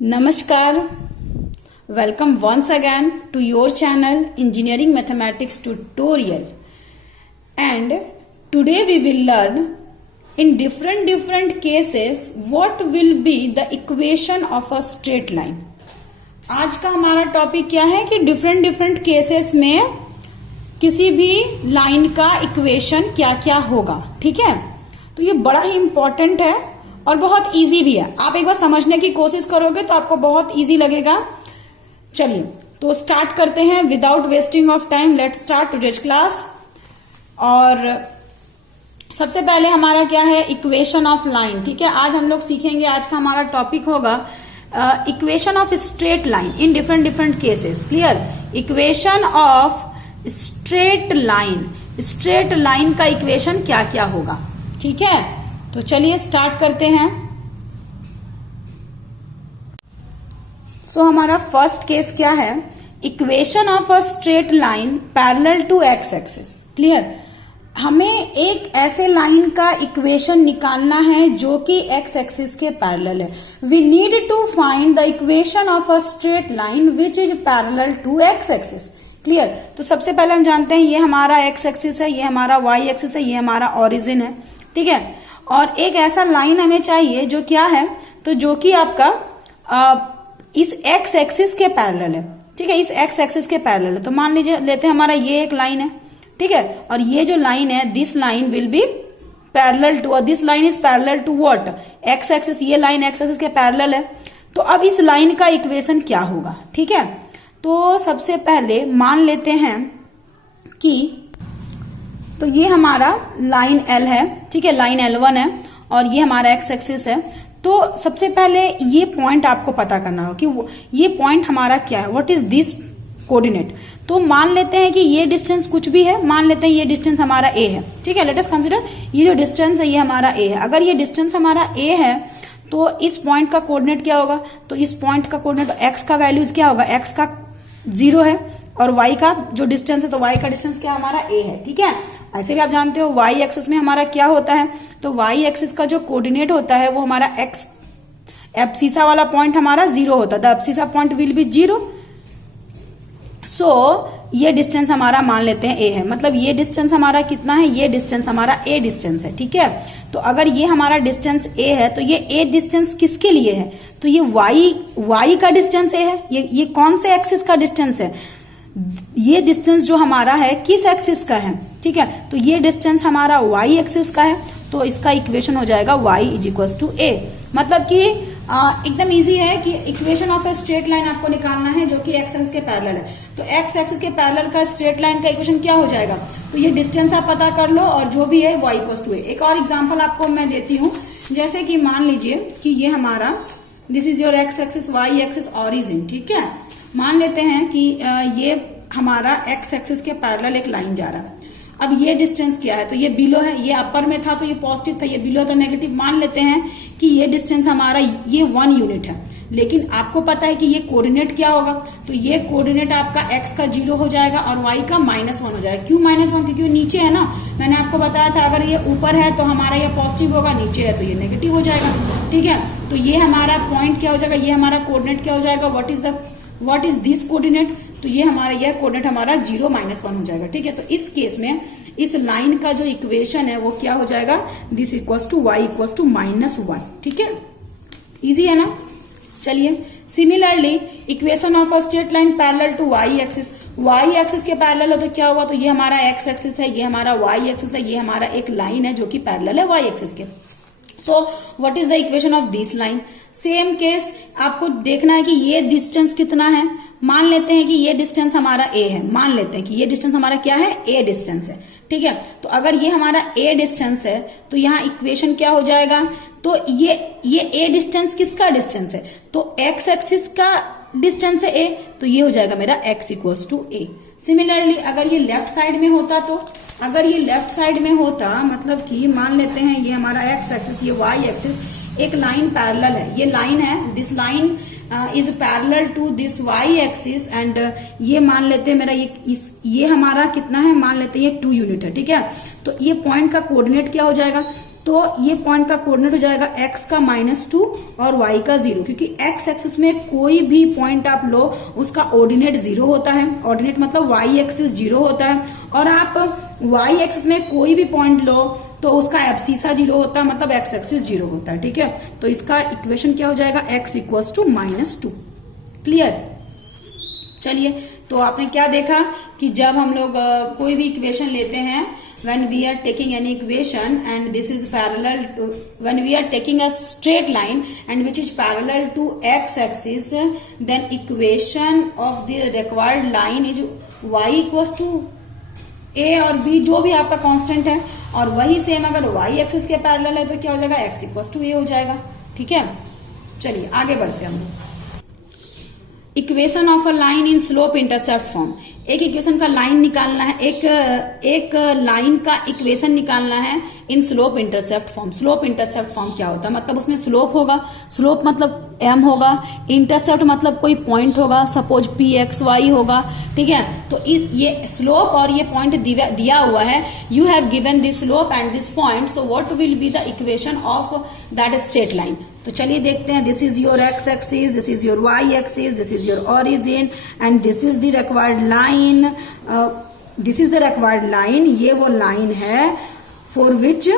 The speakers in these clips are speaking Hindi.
Namaskar. Welcome once again to your channel Engineering Mathematics Tutorial. And today we will learn in different cases what will be the equation of a straight line. आज का हमारा टॉपिक क्या है कि डिफरेंट केसेस में किसी भी लाइन का इक्वेशन क्या क्या होगा. ठीक है, तो ये बड़ा ही इंपॉर्टेंट है और बहुत इजी भी है. आप एक बार समझने की कोशिश करोगे तो आपको बहुत इजी लगेगा. चलिए तो स्टार्ट करते हैं without wasting of time. Let's start today's class. और सबसे पहले हमारा क्या है, इक्वेशन ऑफ लाइन. ठीक है, आज हम लोग सीखेंगे, आज का हमारा टॉपिक होगा equation of straight line in different cases. Clear, equation of straight line. Straight line का इक्वेशन क्या क्या होगा. ठीक है, तो चलिए स्टार्ट करते हैं. सो हमारा फर्स्ट केस क्या है, equation of a straight line parallel to X axis. Clear, हमें एक ऐसे लाइन का इक्वेशन निकालना है जो कि एक्स एक्सिस के पैरेलल है. We need to find the equation of a straight line which is parallel to X axis. Clear, तो सबसे पहले हम जानते हैं ये हमारा एक्स एक्सिस है, ये हमारा वाई एक्सिस है, ये हमारा ओरिजिन है. ठीक है, और एक ऐसा लाइन हमें चाहिए जो क्या है, तो जो कि आपका इस एक्स एक्सिस के पैरेलल है. ठीक है, इस एक्स एक्सिस के पैरेलल है. तो मान लीजिए लेते हैं हमारा ये एक लाइन है. ठीक है, और ये जो लाइन है, this line will be parallel to, और this line is parallel to what, x axis. ये लाइन एक्स एक्सिस के पैरेलल है. तो अब इस लाइन का इक्वेशन क्या होगा. ठीक है, तो सबसे पहले मान लेते हैं कि तो ये हमारा लाइन L है. ठीक है, लाइन L1 है और ये हमारा एक्स एक्सिस है. तो सबसे पहले ये पॉइंट आपको पता करना होगा कि ये पॉइंट हमारा क्या है, व्हाट इज दिस कोऑर्डिनेट. तो मान लेते हैं कि ये डिस्टेंस कुछ भी है, मान लेते हैं ये डिस्टेंस हमारा A है. ठीक है, लेट अस कंसीडर ये जो डिस्टेंस है ये हमारा A है. अगर ये डिस्टेंस हमारा A है तो इस पॉइंट का कोऑर्डिनेट क्या होगा, तो इस पॉइंट का कोऑर्डिनेट एक्स का वैल्यूज क्या होगा, एक्स का 0 है और y का जो डिस्टेंस है, तो y का डिस्टेंस क्या हमारा A है. ठीक है, ऐसे भी आप जानते हो y एक्सिस में हमारा क्या होता है, तो y एक्सिस का जो कोऑर्डिनेट होता है वो हमारा x एब्सिसा वाला पॉइंट हमारा 0 होता है. The abscissa point will be 0. सो ये डिस्टेंस हमारा मान लेते हैं A है. मतलब ये डिस्टेंस हमारा कितना है, ये डिस्टेंस हमारा A डिस्टेंस है. ठीक है, तो अगर ये हमारा डिस्टेंस A है तो ये A डिस्टेंस किसके लिए है, तो ये y का डिस्टेंस A है. ये कौन से एक्सिस का डिस्टेंस है, ये डिस्टेंस जो हमारा है किस एक्सिस का है. ठीक है, तो ये डिस्टेंस हमारा y एक्सिस का है. तो इसका इक्वेशन हो जाएगा y is equal to a. मतलब कि एकदम इजी है कि equation of a straight line आपको निकालना है जो कि एक्स एक्सिस के पैरेलल है. तो एक्स एक्सिस के पैरेलल का स्ट्रेट लाइन का इक्वेशन क्या हो जाएगा, तो ये डिस्टेंस आप पता कर लो और जो भी है y इक्वल टू a. एक और एग्जांपल आपको मैं देती हूँ, जैसे कि मान लीजिए कि ये हमारा this is your X axis, Y axis, origin. ठीक है, मान लेते हैं कि ये हमारा एक्स एक्सिस के पैरेलल एक लाइन जा रहा है. अब ये डिस्टेंस क्या है, तो ये बिलो है, ये अपर में था तो ये पॉजिटिव था, ये बिलो तो नेगेटिव. मान लेते हैं कि ये डिस्टेंस हमारा ये 1 यूनिट है, लेकिन आपको पता है कि ये कोऑर्डिनेट क्या होगा, तो ये कोऑर्डिनेट आपका x का 0 हो जाएगा और y का -1 हो जाएगा. क्यों -1, क्योंकि नीचे है ना. मैंने आपको बताया था अगर ये ऊपर है तो हमारा ये पॉजिटिव होगा, नीचे है तो ये नेगेटिव हो जाएगा. ठीक है, तो ये हमारा पॉइंट क्या हो जाएगा, ये हमारा कोऑर्डिनेट क्या हो जाएगा, व्हाट इज दिस कोऑर्डिनेट, तो ये हमारा यह कोऑर्डिनेट हमारा 0 -1 हो जाएगा. ठीक है, तो इस केस में इस लाइन का जो इक्वेशन है वो क्या हो जाएगा, this equals to y equals to -1. ठीक है, इजी है ना. चलिए similarly equation of a straight line parallel to y axis. y axis के पैरेलल हो तो क्या हुआ, तो ये हमारा x एक्सिस है, ये हमारा y एक्सिस है, ये हमारा एक लाइन है जो कि पैरेलल है y एक्सिस के. So what is the equation of this line. Same case आपको देखना है कि ये डिस्टेंस कितना है. मान लेते हैं कि ये डिस्टेंस हमारा a है, मान लेते हैं कि ये डिस्टेंस हमारा क्या है, a डिस्टेंस है. ठीक है, तो अगर ये हमारा a डिस्टेंस है तो यहाँ इक्वेशन क्या हो जाएगा, तो ये a डिस्टेंस किसका डिस्टेंस है, तो x एक्सिस का डिस्टेंस है a, तो ये हो जाएगा मेरा x equals to a. Similarly अगर ये लेफ्ट साइड में होता, तो अगर ये लेफ्ट साइड में होता मतलब कि मान लेते हैं ये हमारा एक्स एक्सिस, ये वाई एक्सिस, एक लाइन पैरेलल है, ये लाइन है, this line is parallel to this Y axis and ये मान लेते हैं मेरा ये हमारा कितना है, मान लेते हैं ये 2 यूनिट है. ठीक है, तो ये पॉइंट का कोऑर्डिनेट क्या हो जाएगा, तो ये पॉइंट का कोऑर्डिनेट हो जाएगा x का -2 और y का 0, क्योंकि x एक्सिस में कोई भी पॉइंट आप लो उसका ऑर्डिनेट 0 होता है। ऑर्डिनेट मतलब y एक्सिस 0 होता है, और आप y एक्सिस में कोई भी पॉइंट लो तो उसका एब्सिसा 0 होता है, मतलब x एक्सिस 0 होता है। ठीक है, तो इसका इक्वेशन क्या हो जाएगा, x इक्वल्स टू -2। क्लियर। चलिए, तो आपने क्या देखा कि जब हम लोग कोई भी इक्वेशन लेते हैं, when we are taking any equation and this is parallel to, when we are taking a straight line and which is parallel to x axis, then equation of the required line is y equals to a और b, जो भी आपका कांस्टेंट है, और वही सेम अगर y एक्सिस के पैरेलल है तो क्या हो जाएगा, x इक्वल्स टू a हो जाएगा। ठीक है, चलिए आगे बढ़ते हैं हम। Equation of a line in slope intercept form. एक इक्वेशन का लाइन निकालना है, एक लाइन का इक्वेशन निकालना है in slope intercept form. Slope intercept form क्या होता है, मतलब उसमें स्लोप होगा, स्लोप मतलब m होगा, इंटरसेप्ट मतलब कोई पॉइंट होगा, सपोज p x y होगा। ठीक है, तो ये स्लोप और ये पॉइंट दिया हुआ है, you have given this slope and this point, so what will be the equation of that straight line. तो चलिए देखते हैं, this is your x axis, this is your y axis, this is your origin and this is the required line, this is the required line. ये वो लाइन है फॉर विच,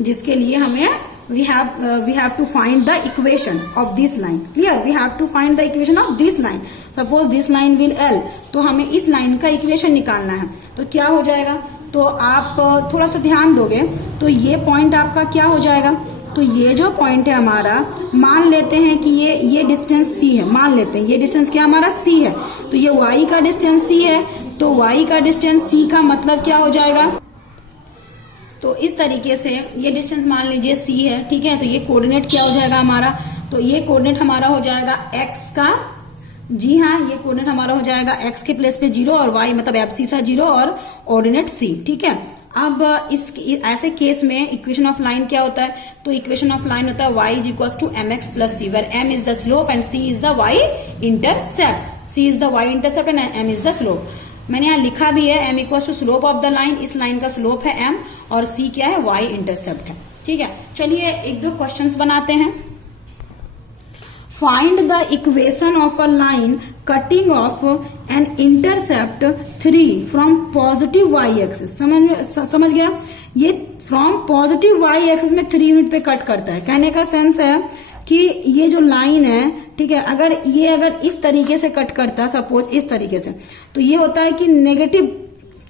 जिसके लिए हमें we have to find the equation of this line. Clear? We have to find the equation of this line. Suppose this line will L, तो हमें इस लाइन का इक्वेशन निकालना है। तो क्या हो जाएगा, तो आप थोड़ा सा ध्यान दोगे तो ये पॉइंट आपका क्या हो जाएगा, तो ये जो पॉइंट है हमारा, मान लेते हैं कि ये डिस्टेंस c है, मान लेते हैं ये डिस्टेंस क्या हमारा c है, तो ये y का डिस्टेंस c है, तो y का डिस्टेंस c का मतलब क्या हो जाएगा, तो इस तरीके से ये डिस्टेंस मान लीजिए c है। ठीक है, तो ये कोऑर्डिनेट क्या हो जाएगा हमारा, तो ये कोऑर्डिनेट हमारा हो जाएगा x का, जी हाँ, ये कोऑर्डिनेट हमारा हो जाएगा x के प्लेस पे 0 और y मतलब एब्सिसा 0 और ऑर्डिनेट c। ठीक है, अब इस ऐसे केस में इक्वेशन ऑफ लाइन क्या होता है, तो इक्वेशन ऑफ लाइन होता है y is equals to mx plus c, where m is the slope and c is the y intercept, c is the y intercept and m is the slope. मैंने यहाँ लिखा भी है m equals to slope of the line, इस लाइन का स्लोप है m और c क्या है, y इंटरसेप्ट है। ठीक है, चलिए एक दो क्वेश्चंस बनाते हैं। Find the equation of a line cutting off an intercept 3 from positive y axis. समझ गया, ये फ्रॉम पॉजिटिव y एक्सिस में 3 यूनिट पे कट करता है। कहने का सेंस है कि ये जो लाइन है, ठीक है, अगर इस तरीके से कट करता, सपोज इस तरीके से, तो ये होता है कि नेगेटिव,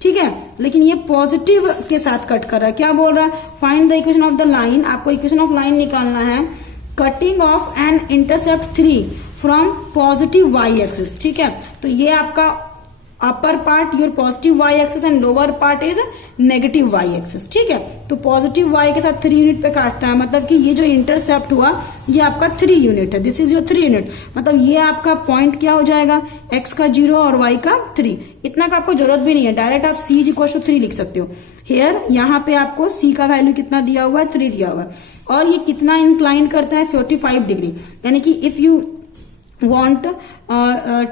ठीक है, लेकिन ये पॉजिटिव के साथ कट कर रहा है। क्या बोल रहा है, find the equation of the line, आपको इक्वेशन ऑफ लाइन निकालना है cutting off an intercept 3 from positive y axis. ठीक है, तो ये आपका upper part your positive y axis and lower part is negative y axis. ठीक है, तो पॉजिटिव y के साथ 3 यूनिट पे काटता है, मतलब कि ये जो इंटरसेप्ट हुआ ये आपका 3 यूनिट है, दिस इज योर 3 यूनिट, मतलब ये आपका पॉइंट क्या हो जाएगा, x का 0 और y का 3। इतना का आपको जरूरत भी नहीं है, डायरेक्ट आप c इक्वल टू 3 लिख सकते हो। हेयर यहाँ पे आपको c का वैल्यू कितना दिया हुआ है, 3 दिया हुआ है, और ये कितना इंक्लाइन करता है, 45 डिग्री, यानी कि if you want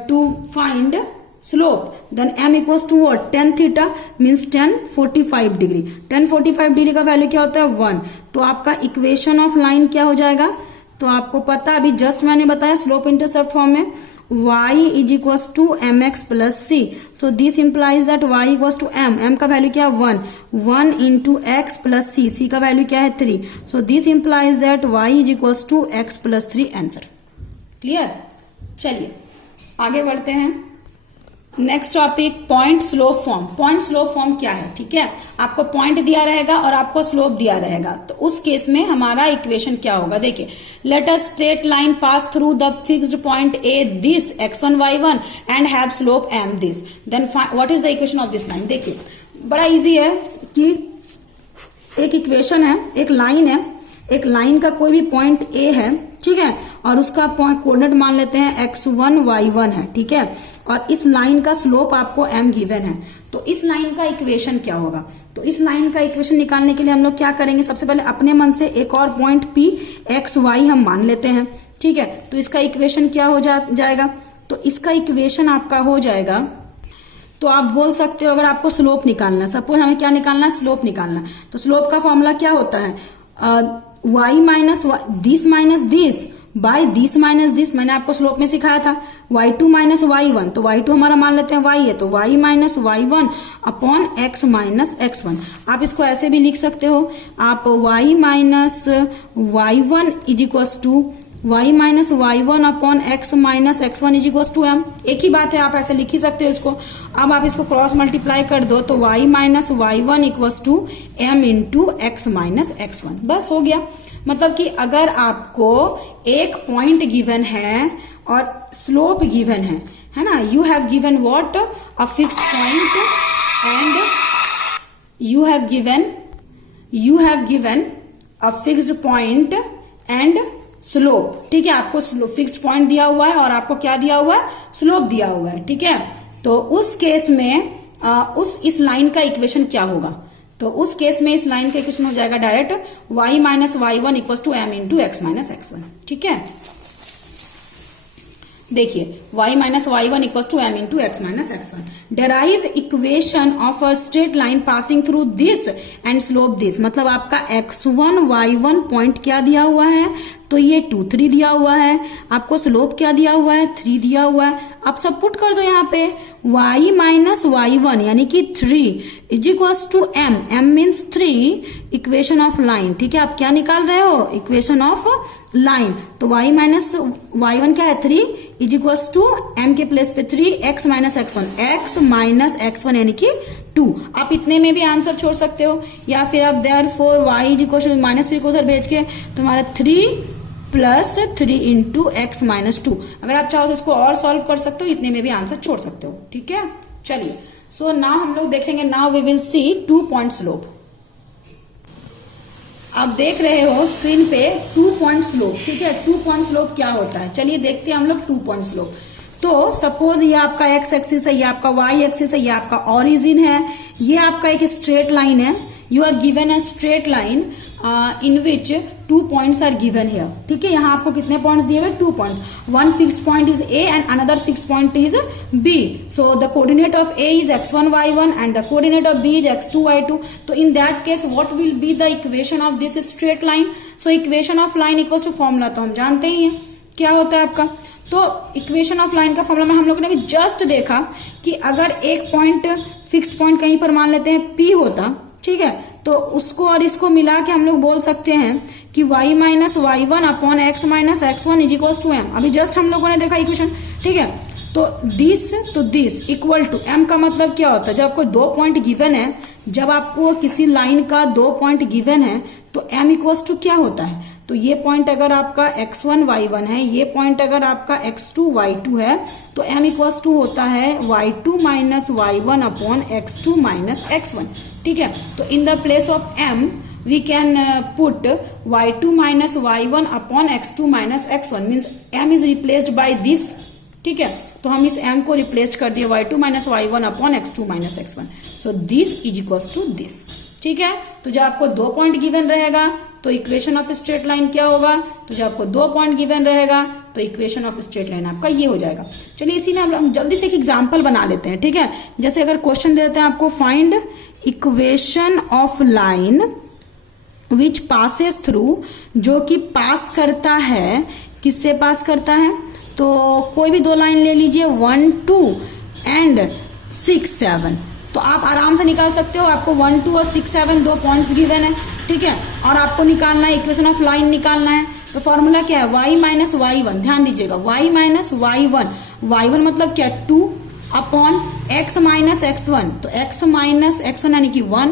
to find slope, then m equals to what, tan theta means tan 45 degree. tan 45 degree का वैल्यू क्या होता है, 1। तो आपका इक्वेशन ऑफ लाइन क्या हो जाएगा, तो आपको पता, अभी जस्ट मैंने बताया स्लोप इंटरसेप्ट फॉर्म में y is equals to mx plus c, so this implies that y equals to m का वैल्यू क्या है 1 इंटू x प्लस c का वैल्यू क्या है 3, so this implies that y is equals to x plus 3 answer. Clear, चलिए आगे बढ़ते हैं। Next topic, point slope form. Point slope form क्या है, ठीक है, आपको पॉइंट दिया रहेगा और आपको स्लोप दिया रहेगा, तो उस केस में हमारा इक्वेशन क्या होगा, देखिए, let a straight line pass through the fixed point A this x1 y1 and have slope m this, then what is the equation of this line. देखिए बड़ा इजी है कि एक इक्वेशन है, एक लाइन है, एक लाइन का कोई भी पॉइंट ए है, ठीक है, और उसका कोऑर्डिनेट मान लेते हैं x1 y1 है, ठीक है, और इस लाइन का स्लोप आपको m गिवन है, तो इस लाइन का इक्वेशन क्या होगा, तो इस लाइन का इक्वेशन निकालने के लिए हम लोग क्या करेंगे, सबसे पहले अपने मन से एक और पॉइंट p x y हम मान लेते हैं, ठीक है, तो इसका इक्वेशन क्या हो जाएगा, तो इसका इक्वेशन आपका हो जाएगा, तो आप बोल सकते हो अगर आपको स्लोप निकालना है, सपोज हमें क्या निकालना है, स्लोप निकालना है, तो स्लोप का फॉर्मूला क्या होता है, y minus this minus this by this minus this, मैंने आपको स्लोप में सिखाया था y2 माइनस y1, तो y2 हमारा मान लेते हैं y है, तो y minus y1 upon x minus x1। आप इसको ऐसे भी लिख सकते हो, आप y minus y1 is equals to y minus y1 upon x minus x1 is equals to m। एक ही बात है, आप ऐसे लिख ही सकते हो इसको। अब आप इसको क्रॉस मल्टीप्लाई कर दो तो y minus y1 equals to m into x minus x1, बस हो गया। मतलब कि अगर आपको एक पॉइंट गिवन है और स्लोप गिवन है ना, you have given what, a fixed point and you have given a fixed point and slope, ठीक है। आपको फिक्स्ड पॉइंट दिया हुआ है और आपको क्या दिया हुआ है, स्लोप दिया हुआ है, ठीक है। तो उस केस में इस लाइन का इक्वेशन क्या होगा, तो उस केस में इस लाइन का इक्वेशन हो जाएगा direct y minus y1 equal to m into x minus x1, ठीक है। देखिए y minus y1 equal to m into x minus x1। Derive equation of a straight line passing through this and slope this, मतलब आपका x1 y1 पॉइंट क्या दिया हुआ है, तो ये 2 3 दिया हुआ है, आपको स्लोप क्या दिया हुआ है, 3 दिया हुआ है। आप सब पुट कर दो यहाँ पे, y माइनस y1 यानी कि 3 is equals to m, m means 3 equation of line, ठीक है। आप क्या निकाल रहे हो, इक्वेशन ऑफ लाइन, तो y माइनस y1 क्या है 3 इज इक्वल्स टू m के प्लेस पे 3 x minus x1, x minus x1 यानी कि 2। आप इतने में भी आंसर छोड़ सकते हो, या फिर आप therefore y is equals to minus 3 को उधर भेज के तुम्हारा 3 प्लस 3 इंटू एक्स माइनस 2, अगर आप चाहो तो इसको और सॉल्व कर सकते हो, इतने में भी आंसर छोड़ सकते हो, ठीक है। चलिए सो नाउ हम लोग देखेंगे, now we will see 2 point slope. आप देख रहे हो स्क्रीन पे 2 पॉइंट स्लोप, ठीक है। 2 पॉइंट स्लोप क्या होता है, चलिए देखते हैं हम लोग 2 पॉइंट स्लोप। तो सपोज ये आपका एक्स एक्सिस है, ये आपका वाई एक्सिस है, ये आपका ओरिजिन है, ये आपका एक स्ट्रेट लाइन है। You are given a straight line in which 2 points are given here, ठीक है। यहाँ आपको कितने पॉइंट्स दिए हुए, 2 points, one fixed point is A and another fixed point is B. So the coordinate of A is x1 y1 and the coordinate of B is x2 y2। तो in that case what will be the equation of this straight line. So equation of line equals to formula तो हम जानते ही हैं क्या होता है आपका। तो इक्वेशन ऑफ लाइन का फॉर्मूला में हम लोगों ने अभी जस्ट देखा कि अगर एक पॉइंट फिक्स्ड पॉइंट कहीं पर मान लेते हैं P होता, ठीक है, तो उसको और इसको मिला के हम लोग बोल सकते हैं कि y minus y1 upon x minus x1 is equal to m। अभी जस्ट हम लोगों ने देखा इक्वेशन, ठीक है। तो दिस इक्वल टू m का मतलब क्या होता है, जब आपको 2 पॉइंट गिवन है, जब आपको किसी लाइन का 2 पॉइंट गिवन है तो m इक्वल्स टू क्या होता है, तो ये पॉइंट अगर आपका x1 y1 है, ये पॉइंट अगर आपका x2 y2 है, तो m इक्वल्स टू होता है y2 minus y1 upon x2 minus x1, ठीक है। तो in the place of m we can put y2 minus y1 upon x2 minus x1, means m is replaced by this, ठीक है। तो हम इस m को रिप्लेस कर दिए y2 minus y1 upon x2 minus x1। So this is equals to this, ठीक है। तो जब आपको 2 पॉइंट गिवन रहेगा तो इक्वेशन ऑफ स्ट्रेट लाइन क्या होगा, तो जब आपको 2 पॉइंट गिवन रहेगा तो इक्वेशन ऑफ स्ट्रेट लाइन आपका ये हो जाएगा। चलिए इसी में हम जल्दी से एक एग्जांपल बना लेते हैं, ठीक है। जैसे अगर क्वेश्चन देते हैं आपको, find equation of line which passes through, जो कि पास करता है, किससे पास करता है, तो कोई भी 2 लाइन ले लीजिए 1 2 एंड 6 7, तो आप आराम से निकाल सकते हो। आपको 1 2 और 6 7 2 पॉइंट्स गिवन है, ठीक है, और आपको निकालना है इक्वेशन ऑफ लाइन निकालना है। तो फॉर्मूला क्या है, y माइनस y1, ध्यान दीजिएगा y माइनस y1 मतलब क्या 2 अपॉन x माइनस x1, तो x माइनस x1 यानी कि 1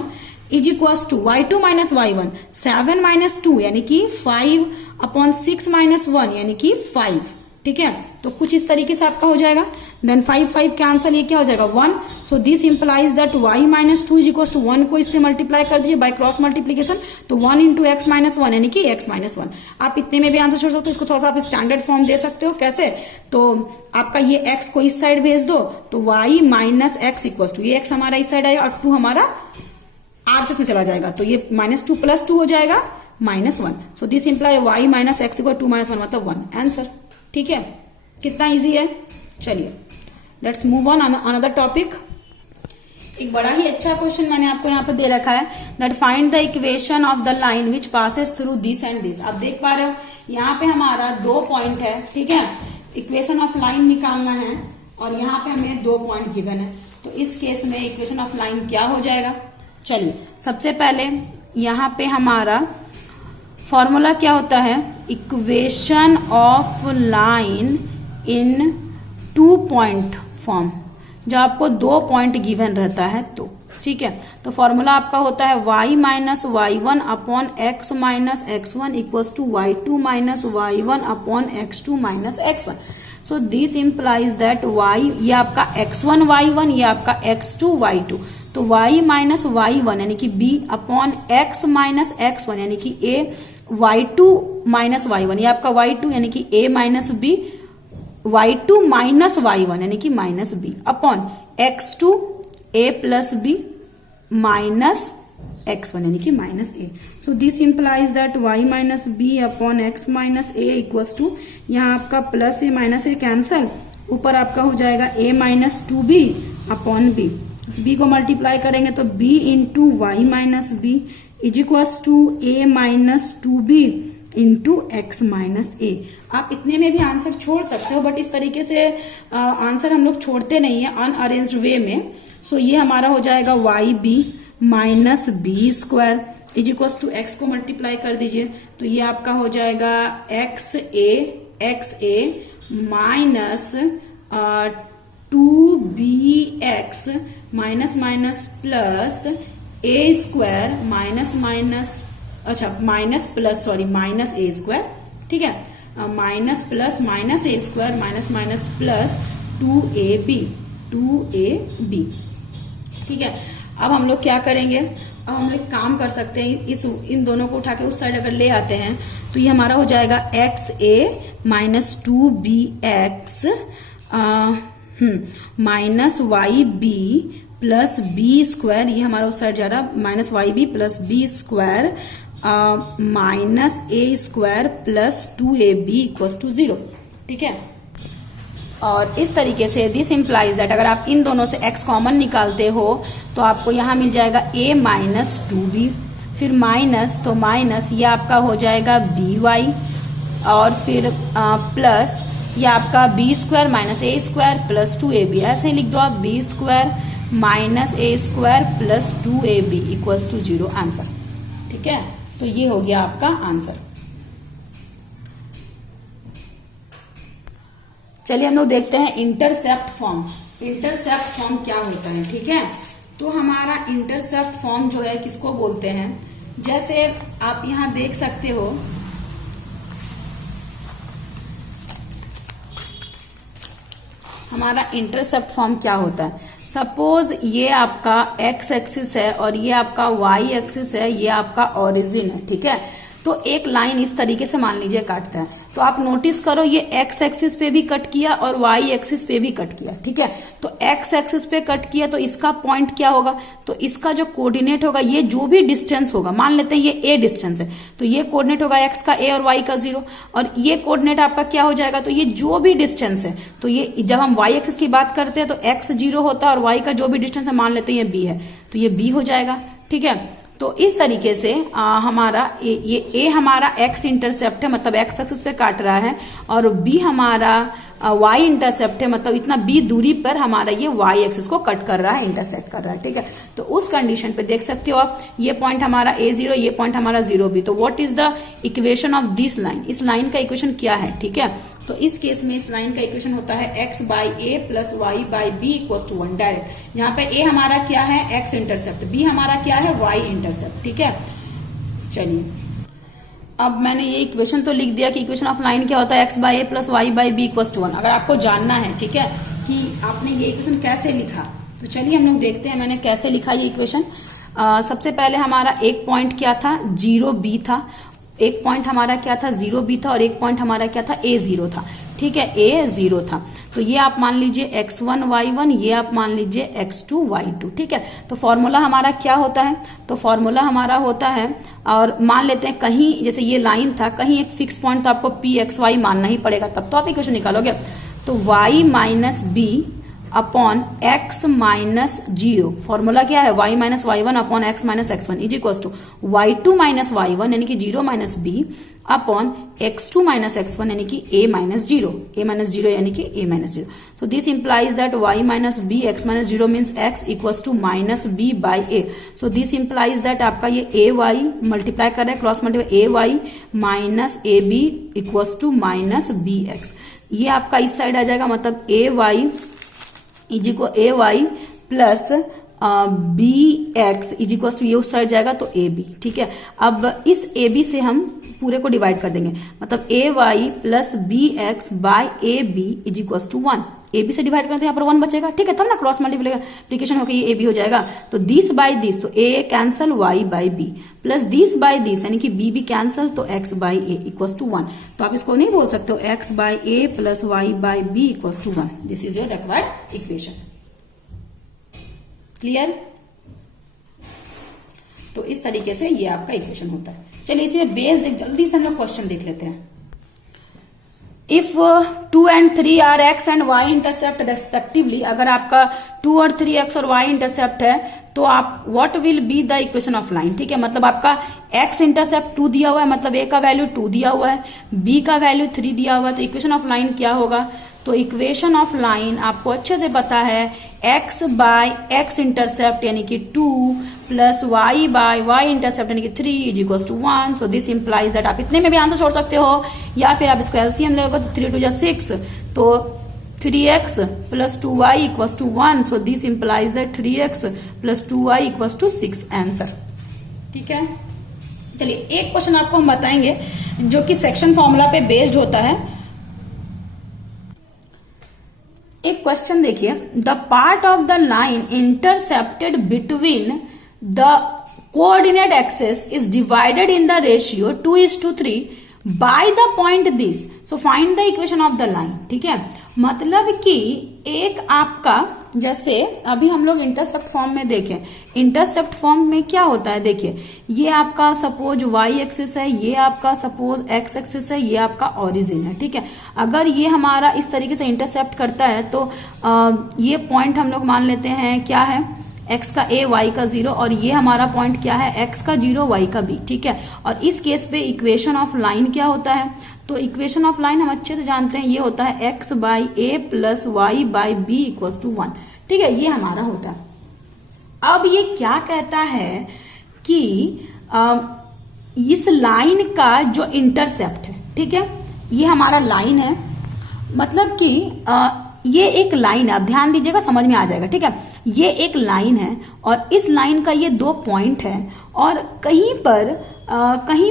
is equals to y2 minus y1 7 minus 2 यानी कि 5 अपॉन 6 माइनस 1 यानी कि 5, ठीक है। तो कुछ इस तरीके से आपका हो जाएगा। देन 5 5 कैंसल, ये क्या हो जाएगा 1। So this implies that y minus 2 is equal to 1 को इससे मल्टीप्लाई कर दीजिए बाय क्रॉस मल्टीप्लीकेशन, तो 1 इंटू एक्स माइनस 1 यानी कि x माइनस 1। आप इतने में भी आंसर छोड़ सकते हो, इसको थोड़ा सा आप स्टैंडर्ड फॉर्म दे सकते हो। कैसे, तो आपका ये x को इस साइड भेज दो, तो y minus X equal to, ये x हमारा इस साइड आएगा और 2 हमारा आरएचएस में चला जाएगा, तो ये माइनस 2 प्लस 2 हो जाएगा -1। So this imply y minus X equal 2 minus 1 मतलब 1 आंसर, ठीक है। कितना इजी है। चलिए let's move on another topic. एक बड़ा ही अच्छा क्वेश्चन मैंने आपको यहाँ पे दे रखा है, that find the equation of the line which passes through this and this. आप देख पा रहे हो यहाँ पे हमारा 2 पॉइंट है, ठीक है, इक्वेशन ऑफ लाइन निकालना है और यहाँ पे हमें 2 पॉइंट गिवन है। तो इस केस में इक्वेशन ऑफ लाइन क्या हो जाएगा? चलिए सबसे पहले यहाँ पे हमारा फॉर्मूला क्या होता है, equation of line in 2 point form, जब आपको 2 पॉइंट गिवन रहता है तो, ठीक है। तो फॉर्मूला आपका होता है y minus y1 upon x minus x1 equals to y2 minus y1 upon x2 minus x1। So this implies that y, ये आपका x1 y1, ये आपका x2 y2। तो y माइनस y1 यानी कि b upon x minus x1 यानी कि a, y2 माइनस y1 ये आपका y2 यानी कि a minus b, y2 minus y1 यानी कि minus b upon x2 a plus b minus x1 यानी कि minus a। So this implies that y minus b upon x minus a equals to, यहाँ आपका plus a minus a cancel, ऊपर आपका हो जाएगा a minus 2b upon b। इस b को मल्टीप्लाई करेंगे तो b into y minus b is equals to a minus 2b into x minus a. आप इतने में भी आंसर छोड़ सकते हो, बट इस तरीके से आंसर हम लोग छोड़ते नहीं है अनअरेंज्ड वे में। सो ये हमारा हो जाएगा y b minus b square is equals to x को मल्टीप्लाई कर दीजिए तो ये आपका हो जाएगा x a minus 2bx minus minus plus a square minus minus, अच्छा माइनस प्लस सॉरी माइनस ए स्क्वायर, ठीक है, माइनस प्लस माइनस ए square minus minus plus 2ab, ठीक है। अब हम लोग क्या करेंगे, अब हम लोग काम कर सकते हैं, इन दोनों को उठा के उस साइड अगर ले आते हैं तो ये हमारा हो जाएगा x a minus 2bx minus y b plus b square, ये हमारा उस साइड जा रहा minus y b plus b square minus A square plus 2ab equals to 0, ठीक है। और इस तरीके से दिस इंप्लाइज दैट अगर आप इन दोनों से x कॉमन निकालते हो तो आपको यहाँ मिल जाएगा a माइनस 2b, फिर माइनस तो माइनस ये आपका हो जाएगा by और फिर प्लस ये आपका b स्क्वायर माइनस ए स्क्वायर प्लस 2ab, ऐसे ही लिख दो आप b square minus A square plus 2ab equals to 0 answer, ठीक है। तो ये हो गया आपका आंसर। चलिए हम लोग देखते हैं इंटरसेप्ट फॉर्म। इंटरसेप्ट फॉर्म क्या होता है, ठीक है। तो हमारा इंटरसेप्ट फॉर्म जो है किसको बोलते हैं, जैसे आप यहां देख सकते हो हमारा इंटरसेप्ट फॉर्म क्या होता है। सपोज ये आपका x एक्सिस है और ये आपका y एक्सिस है, ये आपका ओरिजिन है, ठीक है। तो एक लाइन इस तरीके से मान लीजिए काटता है, तो आप नोटिस करो ये x एक्सिस पे भी कट किया और y एक्सिस पे भी कट किया, ठीक है। तो x एक्सिस पे कट किया तो इसका पॉइंट क्या होगा, तो इसका जो कोऑर्डिनेट होगा, ये जो भी डिस्टेंस होगा, मान लेते हैं ये a डिस्टेंस है तो ये कोऑर्डिनेट होगा x का a और y का 0, और ये कोऑर्डिनेट आपका क्या हो जाएगा, तो ये जो भी डिस्टेंस है, तो ये जब हम y एक्सिस की बात करते हैं तो x 0 होता है और y का जो भी डिस्टेंस है, मान लेते हैं ये b है तो ये b हो जाएगा, ठीक है। तो इस तरीके से हमारा ये ए हमारा एक्स इंटरसेप्ट है, मतलब एक्स एक्सिस पे काट रहा है, और बी हमारा वाई इंटरसेप्ट है, मतलब इतना बी दूरी पर हमारा ये वाई एक्सिस को कट कर रहा है, इंटरसेक्ट कर रहा है, ठीक है। तो उस कंडीशन पे देख सकते हो आप, ये पॉइंट हमारा a0, ये पॉइंट हमारा 0b। तो what is the equation of this line, इस लाइन का इक्वेशन क्या है, ठीक है। तो इस केस में इस लाइन का इक्वेशन होता है x by A plus Y by B equals to 1 direct. यहाँ पे a हमारा क्या है, x इंटरसेप्ट, b हमारा क्या है, y इंटरसेप्ट, ठीक है। चलिए अब मैंने ये इक्वेशन तो लिख दिया कि इक्वेशन ऑफ लाइन क्या होता है, x by A plus Y by B equals to 1। अगर आपको जानना है, ठीक है, कि आपने ये इक्वेशन कैसे लिखा, तो चलिए हम लोग देखते हैं मैंने कैसे लिखा ये इक्वेशन। सबसे पहले हमारा एक पॉइंट क्या था, 0b था, एक पॉइंट हमारा क्या था, 0b था, और एक पॉइंट हमारा क्या था, a0 था, ठीक है, a0 था। तो ये आप मान लीजिए x1 y1, ये आप मान लीजिए x2 y2, ठीक है। तो फॉर्मूला हमारा क्या होता है, तो फॉर्मूला हमारा होता है, और मान लेते हैं कहीं जैसे ये लाइन था, कहीं एक फिक्स पॉइंट तो आपको p x y मानना ही पड़ेगा, तब तो आप इक्वेशन निकालोगे। तो y minus B upon x minus 0, formula क्या है y minus Y one upon X minus X one is equal to y2 minus Y one यानी कि 0 minus B upon x2 minus x1 यानी कि a माइनस 0 यानी कि a minus 0. So this implies that y minus b x minus 0 means x equals to minus b by a. So this implies that आपका ये a y मल्टीप्लाई कर रहे हैं, cross multiply a y minus a b equals to minus b x. ये आपका इस साइड आ जाएगा, मतलब a y is equal a y plus b x is equal to ये उस साइड जाएगा तो ए बी. ठीक है, अब इस ए बी से हम पूरे को डिवाइड कर देंगे, मतलब a y plus b x by a b is equal to 1. A b से डिवाइड करते हैं, यहाँ पर 1 बचेगा. ठीक है, तब ना क्रॉस मल्टीप्लिकेशन होकर ये ए बी हो जाएगा. तो दिस बाय दिस, तो a cancel y by b plus this by this यानी कि बी बी कैंसल तो x by a equal to 1. तो आप इसको नहीं बोल सकते हो x by a plus y by b equal to 1. This is your required equation. Clear? तो इस तरीके से ये आपका इक्वेशन होता है. चलिए इसमें बेस्ड एक जल्दी से हम लोग क्वेश्चन देख लेते हैं. If 2 and 3 are x and y intercept respectively, अगर आपका 2 और 3 एक्स और वाई इंटरसेप्ट है तो आप what will be the equation of line. ठीक है, मतलब आपका एक्स इंटरसेप्ट 2 दिया हुआ है, मतलब ए का वैल्यू 2 दिया हुआ है, बी का वैल्यू 3 दिया हुआ है, तो इक्वेशन ऑफ लाइन क्या होगा. तो इक्वेशन ऑफ लाइन आपको अच्छे से पता है x बाय एक्स इंटरसेप्ट यानी कि 2 plus y by y intercept यानी कि 3 is equal to 1. So this implies that आप इतने में भी आंसर छोड़ सकते हो, या फिर आप इसको एलसीएम लेगा तो 3 2 6, तो 3x plus 2y equal to 1. So this implies that 3x plus 2y equal to 6 answer. ठीक है, चलिए एक क्वेश्चन आपको हम बताएंगे जो कि सेक्शन फॉर्मूला पे बेस्ड होता है. एक क्वेश्चन देखिए, the part of the line intercepted between the coordinate axes is divided in the ratio 2:3 by the point this. So find the equation of the line. ठीक है, मतलब कि एक आपका, जैसे अभी हम लोग इंटरसेप्ट फॉर्म में देखें, इंटरसेप्ट फॉर्म में क्या होता है, देखिए ये आपका सपोज वाई एक्सिस है, ये आपका सपोज एक्स एक्सिस है, ये आपका ओरिजिन है. ठीक है, अगर ये हमारा इस तरीके से इंटरसेप्ट करता है तो ये पॉइंट हम लोग मान लेते हैं क्या है, x का a y का 0, और ये हमारा पॉइंट क्या है, x का 0 y का b. ठीक है, और इस केस पे इक्वेशन ऑफ लाइन क्या होता है, तो इक्वेशन ऑफ लाइन हम अच्छे से जानते हैं, ये होता है x by A plus Y by b equal to 1. ठीक है, ये हमारा होता है. अब ये क्या कहता है कि इस लाइन का जो इंटरसेप्ट है, ठीक है, ये हमारा लाइन है, मतलब कि ये एक लाइन है, आप ध्यान दीजिएगा समझ में आ जाएगा. ठीक है, ये एक लाइन है और इस लाइन का ये 2 पॉइंट है, और कहीं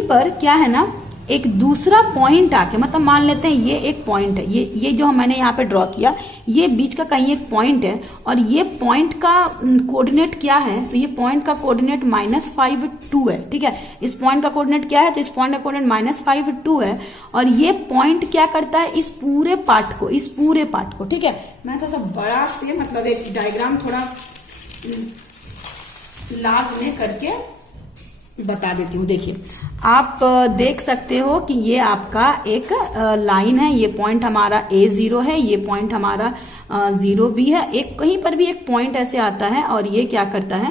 पर क्या है ना, एक दूसरा पॉइंट आके, मतलब मान लेते हैं ये एक पॉइंट है, ये जो मैंने यहाँ पे ड्रॉ किया, ये बीच का कहीं एक पॉइंट है, और ये पॉइंट का कोऑर्डिनेट क्या है, तो ये पॉइंट का कोऑर्डिनेट -5 2 है. ठीक है, इस पॉइंट का कोऑर्डिनेट क्या है, तो इस पॉइंट का कोऑर्डिनेट -5 2 है, और ये पॉइंट क्या करता है, इस पूरे पार्ट को. ठीक है, मैं थोड़ा सा बड़ा से, मतलब एक डायग्राम थोड़ा लार्ज में करके बता देती हूँ. देखिए, आप देख सकते हो कि ये आपका एक लाइन है, ये पॉइंट हमारा A0 है, ये पॉइंट हमारा 0B है. एक कहीं पर भी एक पॉइंट ऐसे आता है और ये क्या करता है,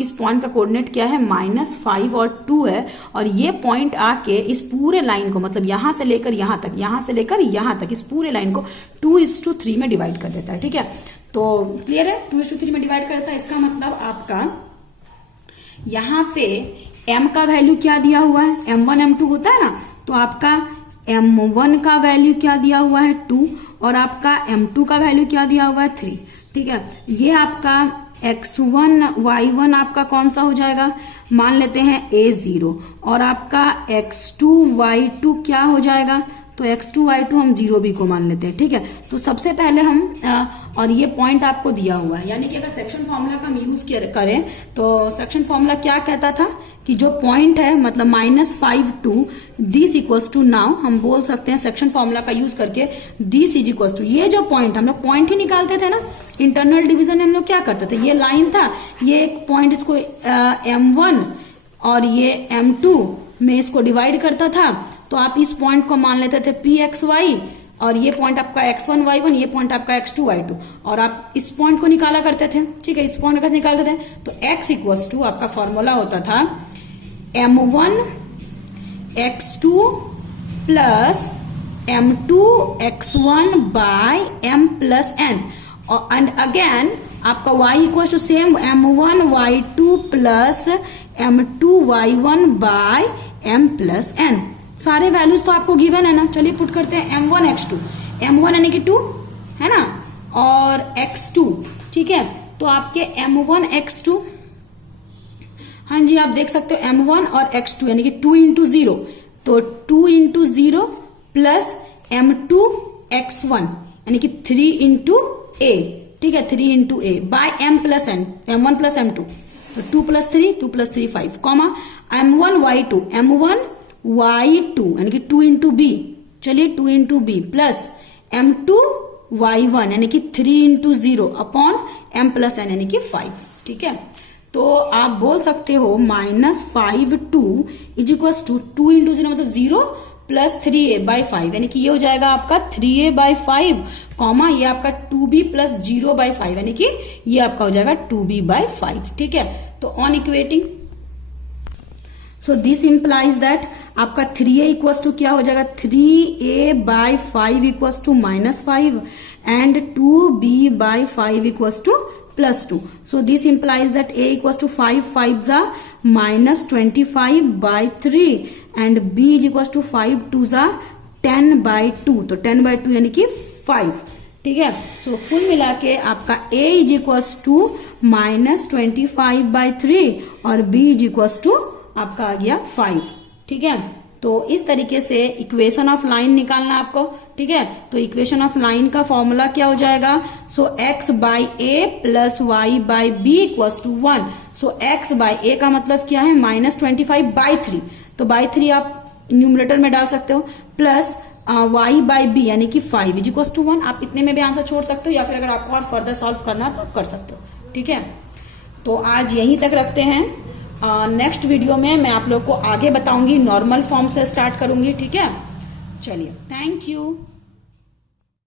इस पॉइंट का कोऑर्डिनेट क्या है, -5 और 2 है, और ये पॉइंट आके इस पूरे लाइन को, मतलब यहां से लेकर यहां तक इस पूरे लाइन को 2:3 में डिवाइड कर देता है. ठीक है, तो क्लियर है, 2:3 में डिवाइड करता है. इसका मतलब आपका यहाँ पे m का वैल्यू क्या दिया हुआ है, m1 m2 होता है ना, तो आपका m1 का वैल्यू क्या दिया हुआ है 2, और आपका m2 का वैल्यू क्या दिया हुआ है 3. ठीक है, ये आपका x1 y1 आपका कौन सा हो जाएगा, मान लेते हैं a0, और आपका x2 y2 क्या हो जाएगा, तो x2 y2 हम 0b को मान लेते हैं. ठीक है, तो सबसे पहले हम और ये पॉइंट आपको दिया हुआ है, यानी कि अगर सेक्शन फॉर्मूला का हम यूज करें तो सेक्शन फॉर्मूला क्या कहता था कि जो पॉइंट है, मतलब -5 2 दिस इक्वल्स टू, नाउ हम बोल सकते हैं सेक्शन फॉर्मूला का यूज करके, दिस इज इक्वल्स टू, ये जो पॉइंट, हम लोग पॉइंट ही निकालते थे ना इंटरनल डिवीजन में, हम लोग क्या करते थे, ये लाइन था, ये एक पॉइंट, इसको m1 और ये m2 में इसको डिवाइड करता था, तो आप इस पॉइंट को मान लेते थे pxy, और ये पॉइंट आपका x1 y1, ये पॉइंट आपका x2 y2, और आप इस पॉइंट को निकाला करते थे, ठीक है, इस पॉइंट का निकालते थे। तो x इक्वल्स टू आपका फॉर्मूला होता था m1 x2 plus m2 x1 by m plus n, and again आपका y equals to same m1 y2 plus m2 y1 by m plus n। सारे वैल्यूज तो आपको गिवन है ना। चलिए पुट करते हैं m1 x2, m1 यानी कि 2 है ना, और x2, ठीक है। तो आपके m1 x2, हाँ जी आप देख सकते हो m1 और x2 यानी कि 2 इंटू 0, तो 2 इंटू 0 प्लस m2 x1 यानी कि 3 इंटू a, ठीक है, 3 into a by m plus n, m1 plus m2, तो 2 plus 3 5, comma m1 y2, m1 y2 यानी कि 2 इंटू b, चलिए 2 into b plus m2 y1 यानी कि 3 into 0 upon m plus n यानी कि 5, ठीक है। तो आप बोल सकते हो -5 2 इज इक्वल टू 2 इंटू 0 मतलब 0 प्लस 3a बाई 5 यानी कि ये हो जाएगा आपका 3a बाई 5, कॉमा ये आपका 2b प्लस 0 बाई 5 यानी कि ये आपका हो जाएगा 2b बाई 5, ठीक है। तो on equating, so this implies that आपका 3a इक्वल्स टू क्या हो जाएगा 3a by 5 equals to -5 and 2b by 5 equals to +2. So this implies that a equals to 5 5s are -25 by 3 and b is equals to 5 2s are 10 by 2. तो 10 by 2 यानी कि 5, ठीक है। सो कुल मिला के आपका a is equals to -25 by 3 और b is equals to आपका आ गया 5, ठीक है। तो इस तरीके से इक्वेशन ऑफ लाइन निकालना आपको, ठीक है। तो इक्वेशन ऑफ लाइन का फॉर्मूला क्या हो जाएगा, so x by A plus Y by B equals to 1। So x by a का मतलब क्या है -25 बाई 3, तो बाई 3 आप न्यूमरेटर में डाल सकते हो, प्लस y बाई बी यानी कि 5 इज इक्वल्स टू 1। आप इतने में भी आंसर छोड़ सकते हो या फिर अगर आपको और फर्दर सॉल्व करना तो आप कर सकते हो, ठीक है। तो आज यहीं तक रखते हैं। नेक्स्ट वीडियो में मैं आप लोग को आगे बताऊंगी, नॉर्मल फॉर्म से स्टार्ट करूंगी, ठीक है। चलिए, थैंक यू।